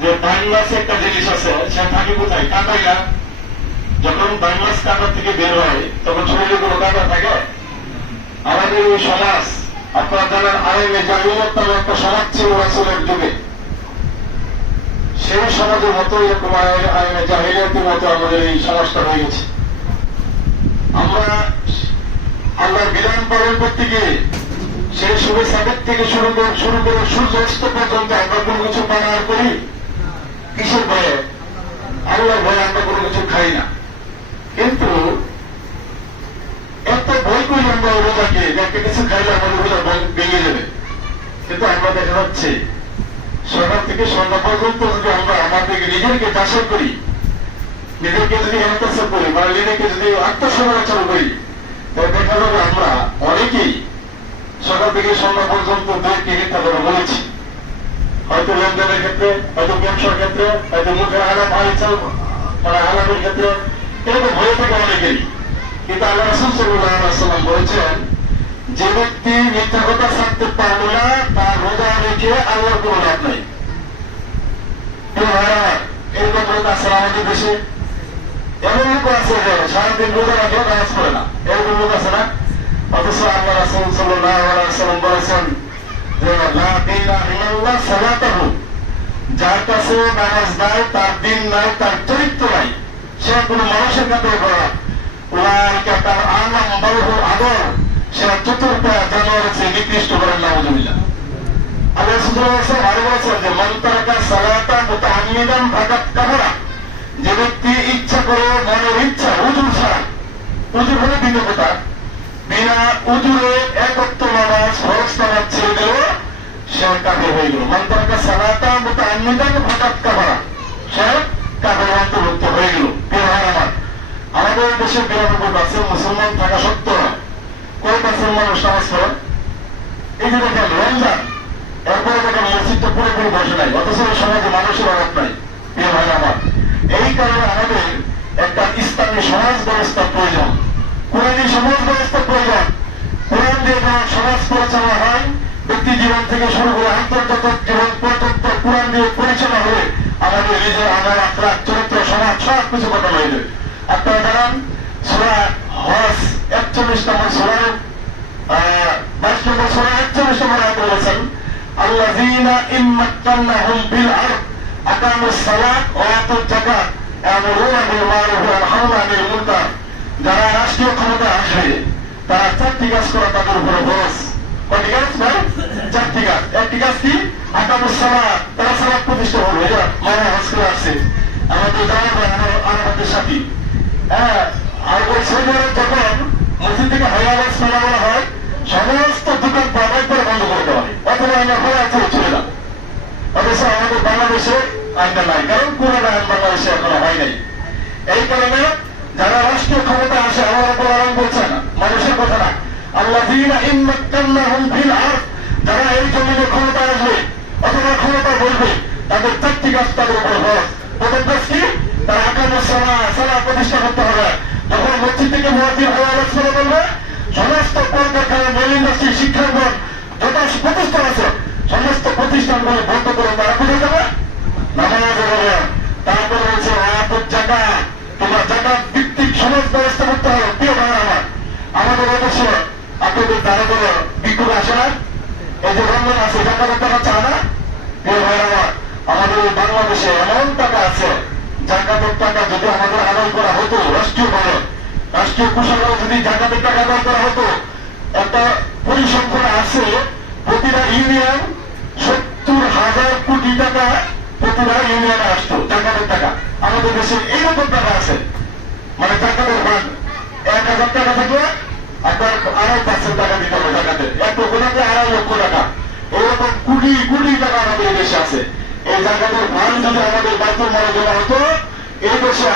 যে বাইনাস একটা জিনিস আছে, সে থাকে কোথায়? কাঁটাইয়া। যখন বাইনাস কাঁটা থেকে বের হয় তখন শরীরে কোনো কাঁটা থাকে? আমাদের ওই সমাজ, আপনারা জানেন আইনে জাহিলিয়াত নামে একটা সমাজ ছিল রাসূলের যুগে, সেই সমাজের মতো এরকম আইনে জাহিলিয়াতের মতো আমাদের এই সমাজটা হয়ে গেছে। আমরা আল্লাহর বিধান পালন করতে গিয়ে সেই শুভ সাবেক থেকে শুরু করে সূর্য অস্ত পর্যন্ত আমরা কোনো কিছু পানাহার করি কিসের ভয়ে? আল্লাহর ভয়ে আমরা কোনো কিছু খাই না। কিন্তু এত ভয় করি আমরা রোজাকে, একটা কিছু খাইলে আমাদের রোজা ভেঙে যাবে। কিন্তু আমরা দেখা যাচ্ছে সকাল থেকে সন্ধ্যা পর্যন্ত যদি আমরা আমাদের নিজেকে চাষর করি, নিজেকে যদি হস্তাক্ষর করি বা নিজেকে যদি আত্মসমালোচনা করি, তাহলে দেখা যাবে আমরা অনেকেই সকাল থেকে সন্ধ্যা পর্যন্ত বইকে মিথ্যা করে বলেছি। হয়তো লেনদেনের ক্ষেত্রে, হয়তো ব্যবসার ক্ষেত্রে, হয়তো মুখের আলাপ আলাপের ক্ষেত্রে, এরকম হয়ে থাকে অনেকেই। কিন্তু আল্লাহ রাসূল সাল্লাল্লাহু আলাইহি ওয়াসাল্লাম বলেছেন, যে ব্যক্তি মিথ্যা কথা ছাড়তে পারবে না তার রোজা রেখে আল্লাহর কোনো লাভ নাই। এরকম লোক আছে আমাদের দেশে, এমন লোক আছে যে সারাদিন রোজা রাখেও নামাজ পড়ে না, এরকম লোক আছে না? অথচ আল্লাহ রাসূল সাল্লাল্লাহু আলাইহি ওয়াসাল্লাম বলেছেন যে লা ইলাহা ইল্লাল্লাহ সালাতুহু, যার কাছে নামাজ নাই, তার দিন নাই, তার চরিত্র নাই, সে কোনো মানুষের কাছে করা উলাইকা তার আনাম বাহু আদর, সে চতুর্পায়া জানোয়ারের চেয়ে নিকৃষ্ট করেন। নাউযুবিল্লাহ। আল্লাহ রাসূল আরো বলেছেন যে মান তারাকা সালাতা মুতাআম্মিদান ফাকাদ কাফারা, যে ব্যক্তি ইচ্ছা করে মনের ইচ্ছা উযুর ছাড়া, উযুর হলে ভিন্ন কথা, বিনা উযুরে এক ওয়াক্ত নামাজ ফরজ নামাজ ছেড়ে দিল, সে কাফের হয়ে গেল। মান তারাকা সালাতা মুতাআম্মিদান ফাকাদ কাফারা, সে কাফের অন্তর্ভুক্ত হয়ে গেল। আমার আমাদের দেশে 92% মুসলমান থাকা সত্ত্বেও কয় পার্সেন্ট মানুষ নামাজ পড়ে? এই যে দেখেন রমজান, এরপরে দেখেন মসজিদটা পুরোপুরি বসে নাই, অথচ সমাজে মানুষের অভাব নাই। প্রিয় ভাই আমার, এই কারণে আমাদের একটা ইসলামী সমাজ ব্যবস্থা প্রয়োজন, কোরআনী সমাজ ব্যবস্থা প্রয়োজন। কোরআন দিয়ে যেমন সমাজ পরিচালনা হয়, ব্যক্তি জীবন থেকে শুরু করে আন্তর্জাতিক জীবন পর্যন্ত কোরআন দিয়ে পরিচালনা হলে আমাদের নিজের আমার আখলাক চরিত্র সমাজ সব কিছু কথা হয়ে যাবে। আপনারা জানান সূরা হজ 41 নম্বর সূরা 22 নম্বর সূরা 41 নম্বর আয়াতে বলেছেন, আল্লাযীনা ইম্মাক্কানাহুম ফিল আরদ আকামুস সালাত ওয়া আতুজ যাকাত ইয়ামুরুনা বিল মারুফ ওয়া ইয়ানহাউনা আনিল মুনকার, যারা রাষ্ট্রীয় ক্ষমতা আসবে তারা চারটি কাজ করা তাদের উপর ফরজ। কয়টি কাজ ভাই? চারটি কাজ। একটি কাজ কি? আকামুস সালাত, তারা সালাত প্রতিষ্ঠা করবে। এটা মানে হজ করে আসছে আমাদের আমাদের সাথী। হ্যাঁ, আর ওই সৌদির যখন মসজিদ থেকে হাইয়া আলাইহিস সালাম বলা হয়, সমস্ত দোকান বাবাই করে বন্ধ করে দেওয়া হয়, অথবা আমরা ঘরে আছে চলে যান। অথচ আমাদের বাংলাদেশে আইনটা নাই, কারণ কোরআন আইন বাংলাদেশে এখনো হয় নাই। এই কারণে যারা রাষ্ট্রীয় ক্ষমতা আসে, আমার উপর আরাম করছে না, মানুষের কথা না, আল্লাযীনা ইম্মাক্কানাহুম ফিল আরদ, যারা এই জমিনে ক্ষমতা আসবে অথবা ক্ষমতা বলবে, তাদের চারটি কাজ তাদের উপর ফরজ। প্রথম কাজ কি? তারা আকামুস সালাত, সালাত প্রতিষ্ঠা করতে হবে। যখন মসজিদ থেকে মুয়াজ্জিন হাইয়া আলাইহিস সালাম বলবে, সমস্ত কলকারখানা, মেল ইন্ডাস্ট্রি, শিক্ষাঙ্গন যত প্রতিষ্ঠান আছে সমস্ত প্রতিষ্ঠানগুলো বন্ধ করে তারা কোথায় যাবে? নামাজে যাবে। তারপরে হচ্ছে আতুজ যাকাত, তোমরা যাকাত ভিত্তিক সমাজ ব্যবস্থা করতে হবে। প্রিয় ভাই আমার, আমাদের এদেশে আপনাদের দ্বারা করে বিক্ষোভ আসে না, এই যে রমজান আছে যাকাতের টাকা চায় না। প্রিয় ভাই আমার, আমাদের বাংলাদেশে এমন টাকা আছে, যাকাতের টাকা যদি আমাদের আদায় করা হতো রাষ্ট্রীয়ভাবে, রাষ্ট্রীয় কোষাগারে যদি যাকাতের টাকা আদায় করা হতো, একটা পরিসংখ্যান আছে, প্রতিটা ইউনিয়ন 70,000 কোটি টাকা প্রতিটা ইউনিয়নে আসতো যাকাতের টাকা। আমাদের দেশে এইরকম টাকা আছে, মানে যাকাতের ভাগ 1,000 টাকা থাকলে আপনার 2.5% টাকা দিতে হবে যাকাতের, 1 লক্ষ টাকা 2.5 লক্ষ টাকা, এরকম কোটি কোটি টাকা আমাদের দেশে আছে। এই যাকাতের ভাগ যদি আমাদের বাইতুল মালে দেওয়া হতো, এই দেশে